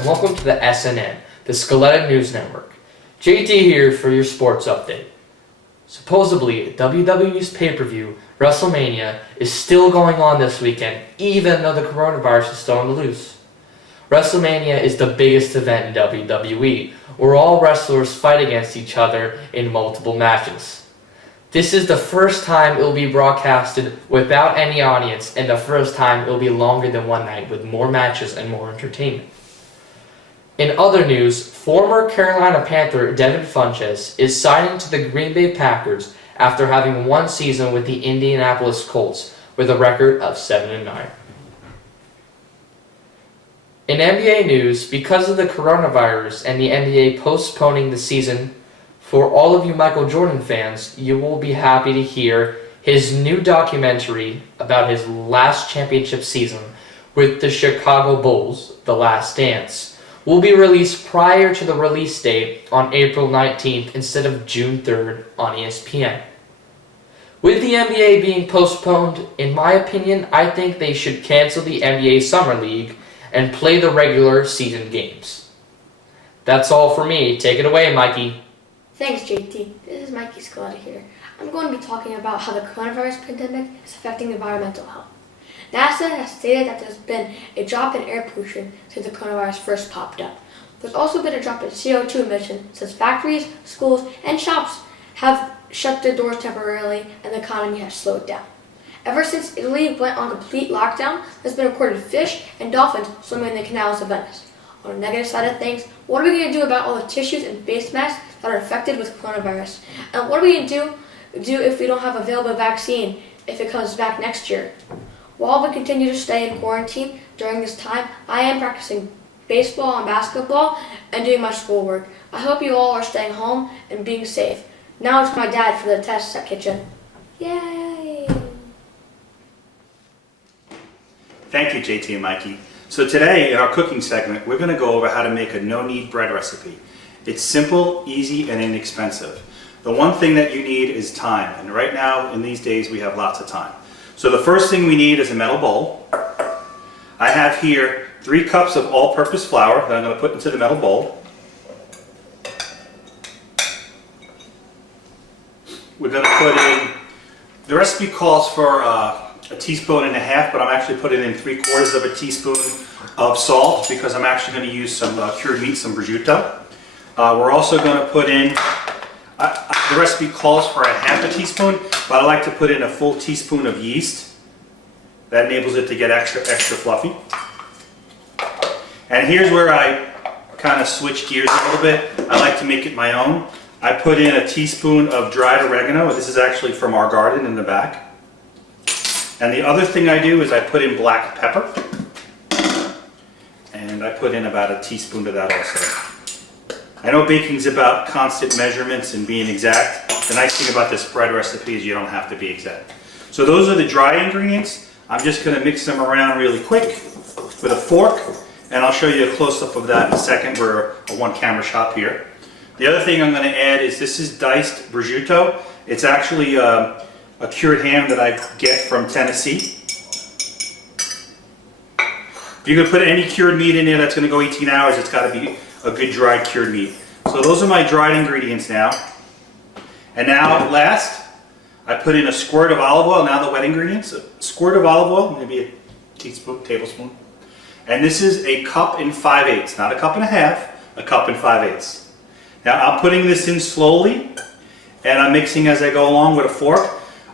and welcome to the SNN, the Scaletta News Network. JT here for your sports update. Supposedly, WWE's pay-per-view, WrestleMania, is still going on this weekend, even though the coronavirus is still on the loose. WrestleMania is the biggest event in WWE, where all wrestlers fight against each other in multiple matches. This is the first time it will be broadcasted without any audience, and the first time it will be longer than one night with more matches and more entertainment. In other news, former Carolina Panther Devin Funchess is signing to the Green Bay Packers after having one season with the Indianapolis Colts with a record of 7-9. In NBA news, because of the coronavirus and the NBA postponing the season, for all of you Michael Jordan fans, you will be happy to hear his new documentary about his last championship season with the Chicago Bulls, The Last Dance, will be released prior to the release date on April 19th instead of June 3rd on ESPN. With the NBA being postponed, in my opinion, I think they should cancel the NBA Summer League and play the regular season games. That's all for me. Take it away, Mikey. Thanks, JT. This is Mikey Scaletta here. I'm going to be talking about how the coronavirus pandemic is affecting environmental health. NASA has stated that there's been a drop in air pollution since the coronavirus first popped up. There's also been a drop in CO2 emissions since factories, schools, and shops have shut their doors temporarily and the economy has slowed down. Ever since Italy went on complete lockdown, there's been recorded fish and dolphins swimming in the canals of Venice. On the negative side of things, what are we going to do about all the tissues and face masks that are infected with coronavirus? And what are we going to do if we don't have available vaccine if it comes back next year? While we continue to stay in quarantine during this time, I am practicing baseball and basketball and doing my schoolwork. I hope you all are staying home and being safe. Now it's my dad for the tests at kitchen. Yay! Thank you, JT and Mikey. So today in our cooking segment, we're going to go over how to make a no-knead bread recipe. It's simple, easy, and inexpensive. The one thing that you need is time, and right now in these days we have lots of time. So the first thing we need is a metal bowl. I have here 3 cups of all-purpose flour that I'm going to put into the metal bowl. We're going to put in, the recipe calls for a teaspoon and a half, but I'm actually putting in 3/4 of a teaspoon of salt because I'm actually going to use some cured meat, some prosciutto. We're also going to put in, the recipe calls for a half a teaspoon, but I like to put in a full teaspoon of yeast. That enables it to get extra fluffy. And here's where I kind of switch gears a little bit. I like to make it my own. I put in a teaspoon of dried oregano. This is actually from our garden in the back. And the other thing I do is I put in black pepper. And I put in about a teaspoon of that also. I know baking's about constant measurements and being exact. The nice thing about this bread recipe is you don't have to be exact. So those are the dry ingredients. I'm just going to mix them around really quick with a fork. And I'll show you a close-up of that in a second. We're a one-camera shop here. The other thing I'm going to add is this is diced prosciutto. It's actually a cured ham that I get from Tennessee. If you're going to put any cured meat in there that's going to go 18 hours, it's got to be a good dried cured meat. So those are my dried ingredients now. And now last, I put in a squirt of olive oil. Now the wet ingredients, a squirt of olive oil, maybe a teaspoon, tablespoon. And this is a cup and 5/8, not a cup and a half, a cup and 5/8. Now I'm putting this in slowly and I'm mixing as I go along with a fork.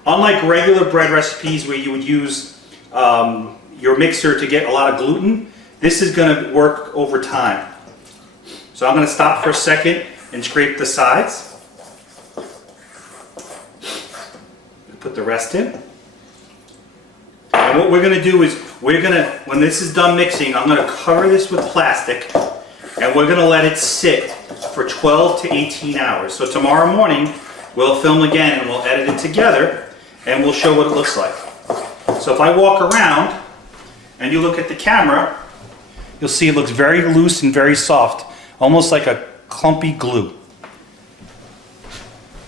Unlike regular bread recipes where you would use your mixer to get a lot of gluten, this is going to work over time. So I'm going to stop for a second and scrape the sides. Put the rest in. And what we're going to do is, when this is done mixing, I'm going to cover this with plastic and we're going to let it sit for 12 to 18 hours. So tomorrow morning we'll film again and we'll edit it together and we'll show what it looks like. So if I walk around and you look at the camera, you'll see it looks very loose and very soft, almost like a clumpy glue.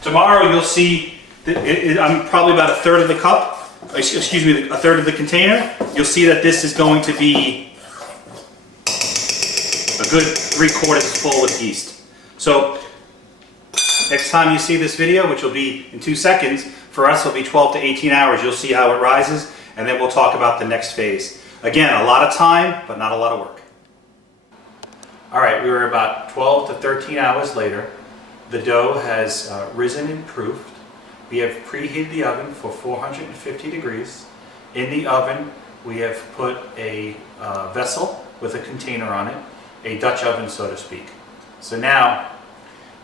Tomorrow you'll see, I'm probably about a third of the cup, excuse me, a third of the container. You'll see that this is going to be a good 3/4 full with yeast. So next time you see this video, which will be in 2 seconds, for us it'll be 12 to 18 hours. You'll see how it rises, and then we'll talk about the next phase. Again, a lot of time, but not a lot of work. All right, we were about 12 to 13 hours later. The dough has risen and proofed. We have preheated the oven for 450 degrees. In the oven, we have put a vessel with a container on it, a Dutch oven, so to speak. So now,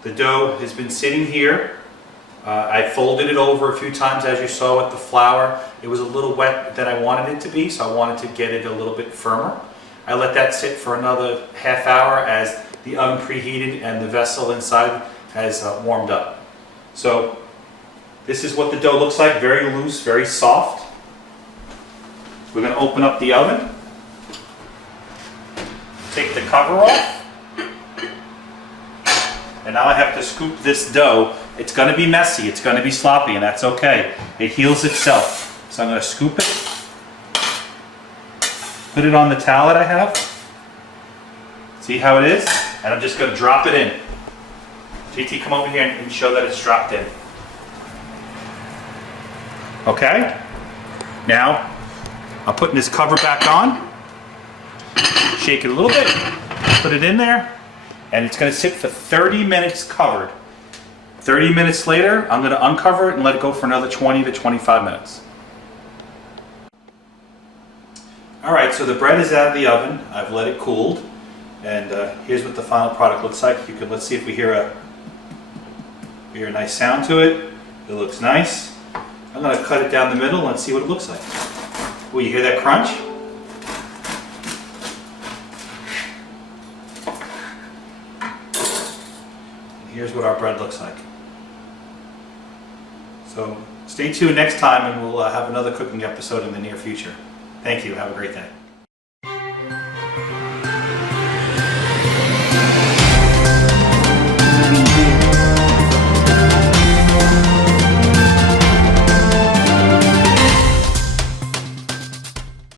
the dough has been sitting here. I folded it over a few times, as you saw with the flour. It was a little wet than I wanted it to be, so I wanted to get it a little bit firmer. I let that sit for another half hour as the oven preheated and the vessel inside has warmed up. So this is what the dough looks like, very loose, very soft. We're going to open up the oven, take the cover off, and now I have to scoop this dough. It's going to be messy, it's going to be sloppy, and that's okay. It heals itself. So I'm going to scoop it, put it on the towel that I have. See how it is? And I'm just going to drop it in. JT, come over here and show that it's dropped in. Okay? Now, I'm putting this cover back on. Shake it a little bit, put it in there, and it's going to sit for 30 minutes covered. 30 minutes later, I'm going to uncover it and let it go for another 20 to 25 minutes. Alright, so the bread is out of the oven. I've let it cool. And here's what the final product looks like. Let's see if we hear a nice sound to it. It looks nice. I'm going to cut it down the middle and see what it looks like. Oh, you hear that crunch? And here's what our bread looks like. So stay tuned next time and we'll have another cooking episode in the near future. Thank you. Have a great day.